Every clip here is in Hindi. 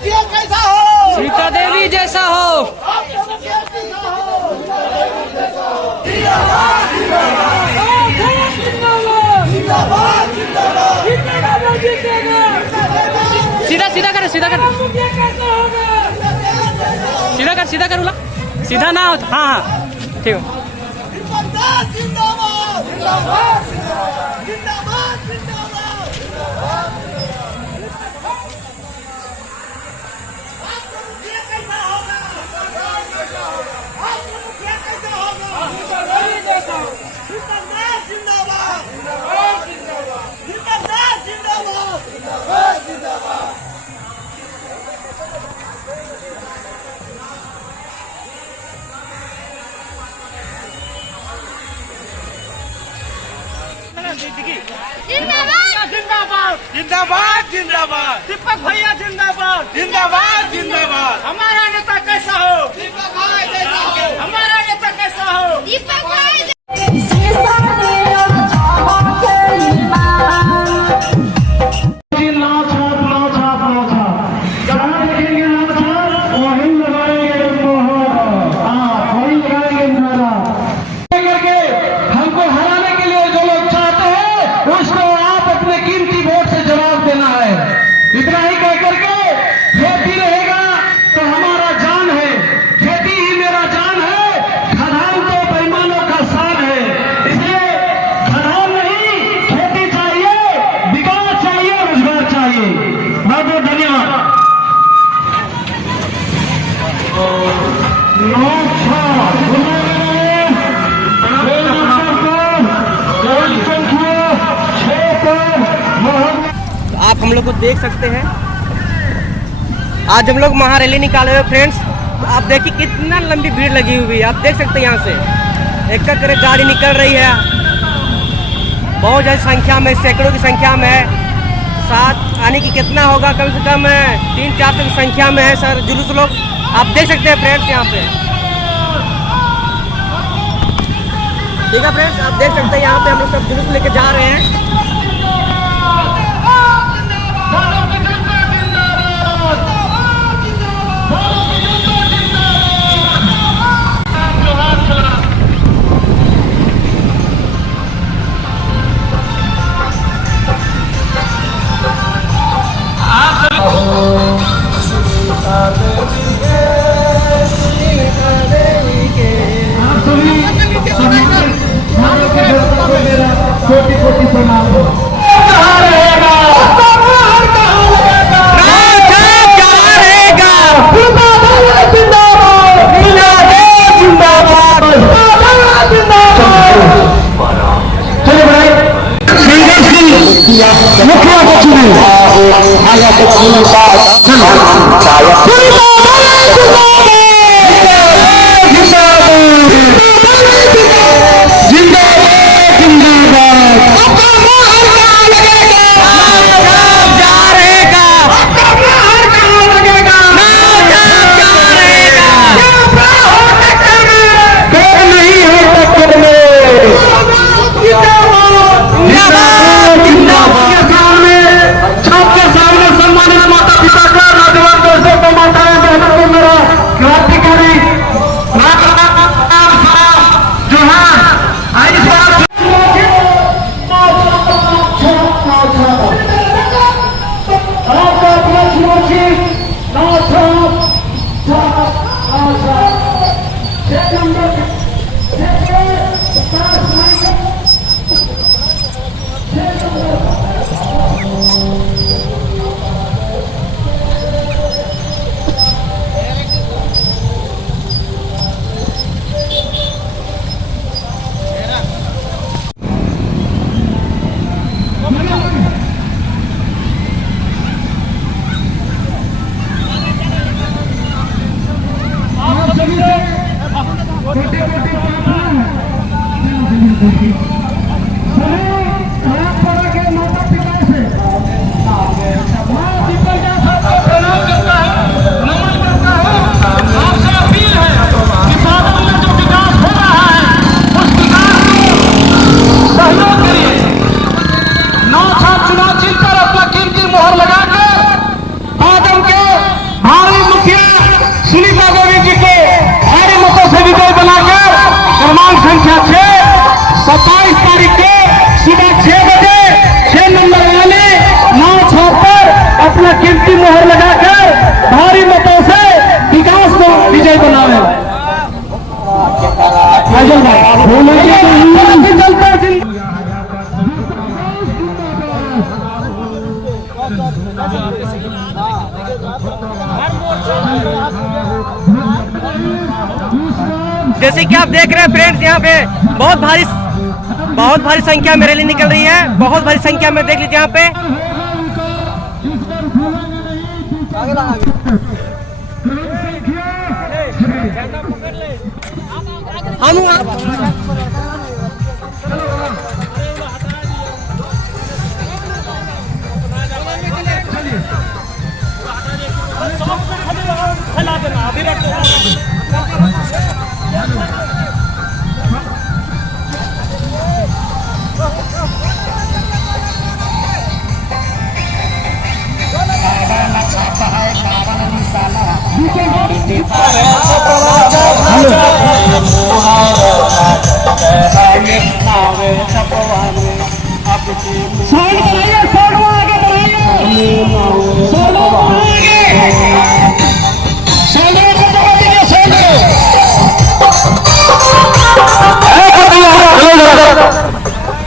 सीता देवी जैसा हो। सीधा सीधा कर, सीधा कर, सीधा कर, सीधा कर बोला, सीधा ना हो। हाँ हाँ ठीक हो। जिंदाबाद जिंदाबाद जिंदाबाद जिंदाबाद दीपक भैया जिंदाबाद जिंदाबाद जिंदाबाद। हमारा नेता कैसा हो? दीपक भाई जैसा हो। हमारा नेता कैसा हो? दीपक भाई। इतना ही कह करके खेती रहेगा तो हमारा जान है, खेती ही मेरा जान है, खदान तो बेईमानों का शान है। इसलिए खदान नहीं, खेती चाहिए, विकास चाहिए, रोजगार चाहिए। बहुत बहुत धन्यवाद। आप हम लोग को देख सकते हैं, आज हम लोग महारैली निकाले हुए फ्रेंड्स। आप देखिए कितना लंबी भीड़ लगी हुई है। आप देख सकते हैं यहाँ से एक एक करके गाड़ी निकल रही है, बहुत ज़्यादा संख्या में, सैकड़ों की संख्या में है। साथ आने की कितना होगा, कम से कम 3-4 की संख्या में है सर जुलूस लोग। आप देख सकते हैं फ्रेंड्स यहाँ पे, ठीक है फ्रेंड्स, आप देख सकते हैं यहाँ पे हम लोग सब जुलूस लेके जा रहे हैं। छोटी छोटी प्रणाम हो। चलो भाई मुखिया को चुने आपके सामने सम्मानित माता पिता का, नौजवान दोस्तों को, माताएं बहनों विजय बनाकर क्रमांक संख्या 6 27 तारीख को सुबह 6 बजे 6 नंबर वाले नाव छाप पर अपना कीमती मोहर लगाकर भारी मतों से विकास को विजय बनावे। जैसे कि आप देख रहे हैं फ्रेंड्स, यहाँ पे बहुत भारी संख्या में रैली निकल रही है। बहुत भारी संख्या में देख लीजिए यहाँ पे।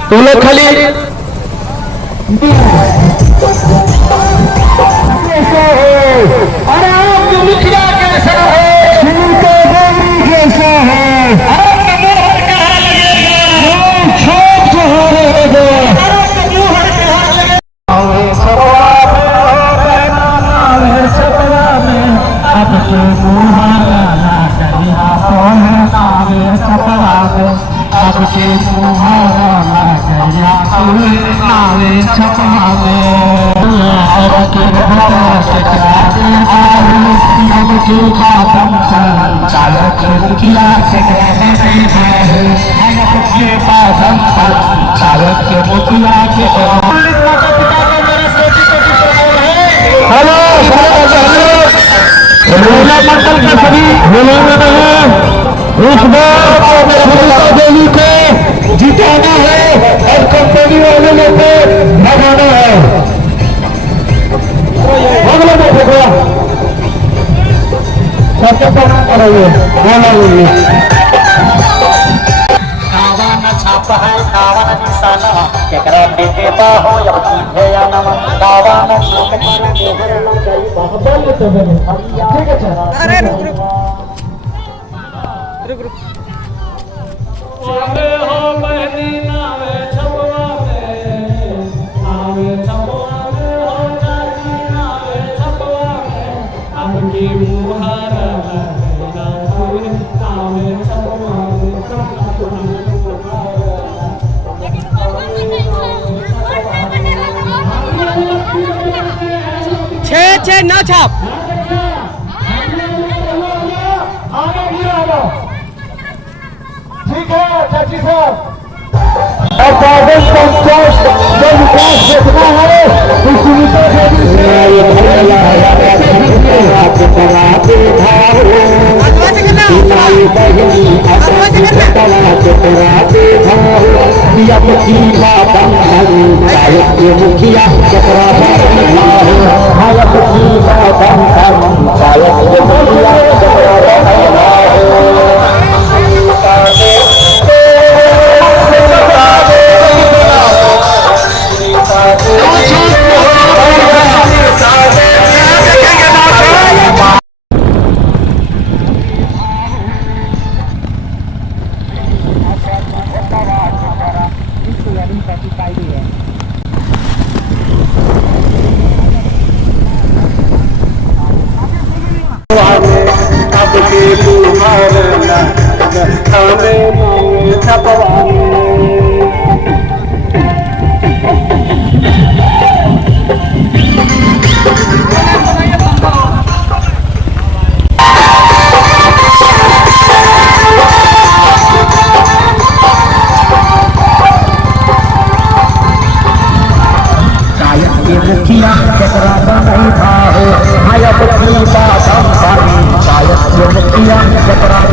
तुम लोग खाली अरे आप मुखिया कैसा है, कैसा है, हेलो मंडल के सभी इस बार देवी को जिताना है और कंपनी वाले लोग को भगाना है। सबके प्रणाम करोगे बोलोगे। कावन छाप है कावन निशाना केकरा देते हो या की या नम कावन छाप पर मोहर लगाई बोले तो बोले ठीक है सर। अरे रुक आवे हो बहनी नावे छपवा में आवे छपवा में हो चाची नावे छपवा में आपकी मुहार लगा आवे छपवा में छह ना छाप। ठीक है चाची साहब, और कागज पंचायत जो विकास देखना है मुखिया मुखिया आराम से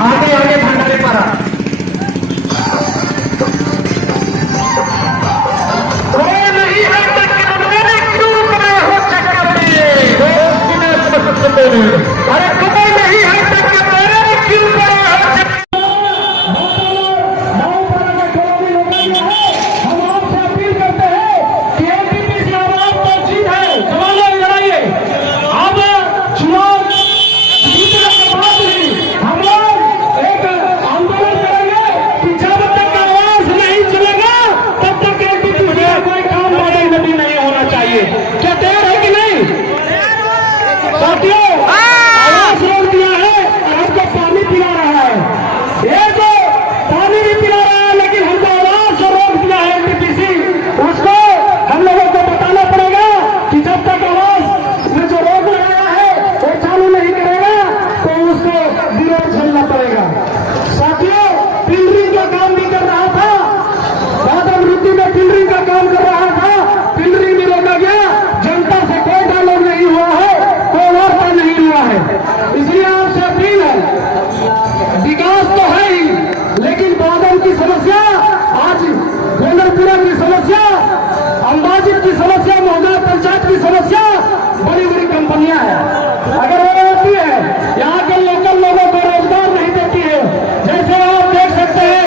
आगे आगे भंडारे पारा कोई नहीं है मेरे क्यों तुम्हें हो चक्कर में अरे तुम्हें नहीं है मेरे क्यों पड़े हो चक्कर हम आपसे अपील करते हैं कि एनटीपीसी आवाज तो जीत है जवान लड़ाइए अब चुनाव जीतने के बाद ही हम लोग एक आंदोलन करेंगे कि जब तक आवाज नहीं चलेगा तब तक एनटीपीसी का कोई काम नदी नहीं होना चाहिए। क्या तैयार है कि नहीं साथियों? आवाज रोक दिया है और हमको पानी पिला रहा है। ये जो पानी भी पिला रहा है लेकिन हमको आवाज से रोक दिया है एनटीपीसी, उसको हम लोगों को बताना पड़ेगा कि जब तक आवाज में जो रोक लगाया है वो चालू नहीं करेगा तो उसको विरोध झेलना पड़ेगा। साथियों, पिलरिंग का काम भी कर रहा था, बादल वृद्धि में पिलरिंग का काम कर रहा था, पिलरिंग भी रोका गया, जनता से कोई डायलॉग नहीं हुआ है, कोई वार्ता नहीं हुआ है। इसलिए आपसे अपील है, विकास तो है ही लेकिन बादल की समस्या, आज गोलरपुरा की समस्या, अंबाजी की समस्या, मोहम्मद पंचायत की समस्या बड़ी बड़ी कंपनियां हैं। अगर वो होती है यहाँ के लोकल लोगों को रोजगार नहीं देती है, जैसे आप देख सकते हैं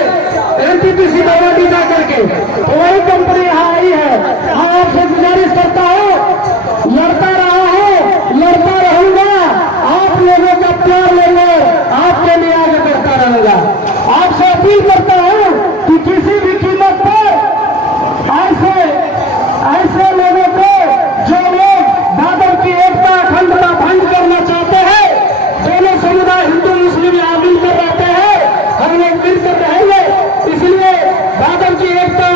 एनटीपीसी दौरानी जा करके तो वही कंपनी यहाँ आई है। हाँ, आपसे गुजारिश करता हूँ, लड़ता रहा हूँ, लड़ता रहूंगा, आप लोगों का प्यार लेंगे, आपके लिए आगे बढ़ता रहूंगा। आपसे अपील करता हूँ कि किसी भी कीमत पर ऐसे लोगों को, जो लोग बादल की एकता अखंडता भंग करना चाहते हैं, दोनों समुदाय हिंदू मुस्लिम यहाँ मिलकर रहते हैं, हम लोग मिलकर रहेंगे। इसलिए बादल की एकता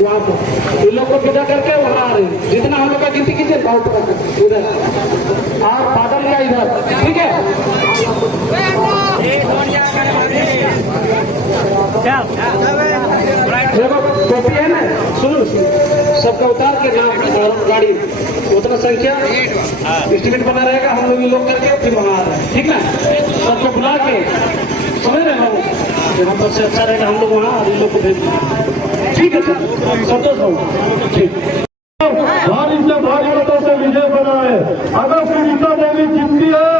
वहाँ पर। इन लोग को विदा करके वहाँ आ रहे हैं। जितना हम लोग का गिनती कीजिए बहुत उधर और बादल का इधर, ठीक है। देखो टोपी है ना, सुनो सबका उतार के नाम गाड़ी उतना संख्या एस्टिमेट बना रहेगा। हम लोग ये लोग करके फिर वहाँ आ रहे हैं, ठीक ना। सबको बुला के समझ रहे हो, यहाँ पर से अच्छा रहेगा। हम लोग वहाँ और इन लोग को भेज, ठीक है सर, संतोष भाव, ठीक। भारी से भारी मतों से विजय बनाए। अगर सुनीता देवी जीतती है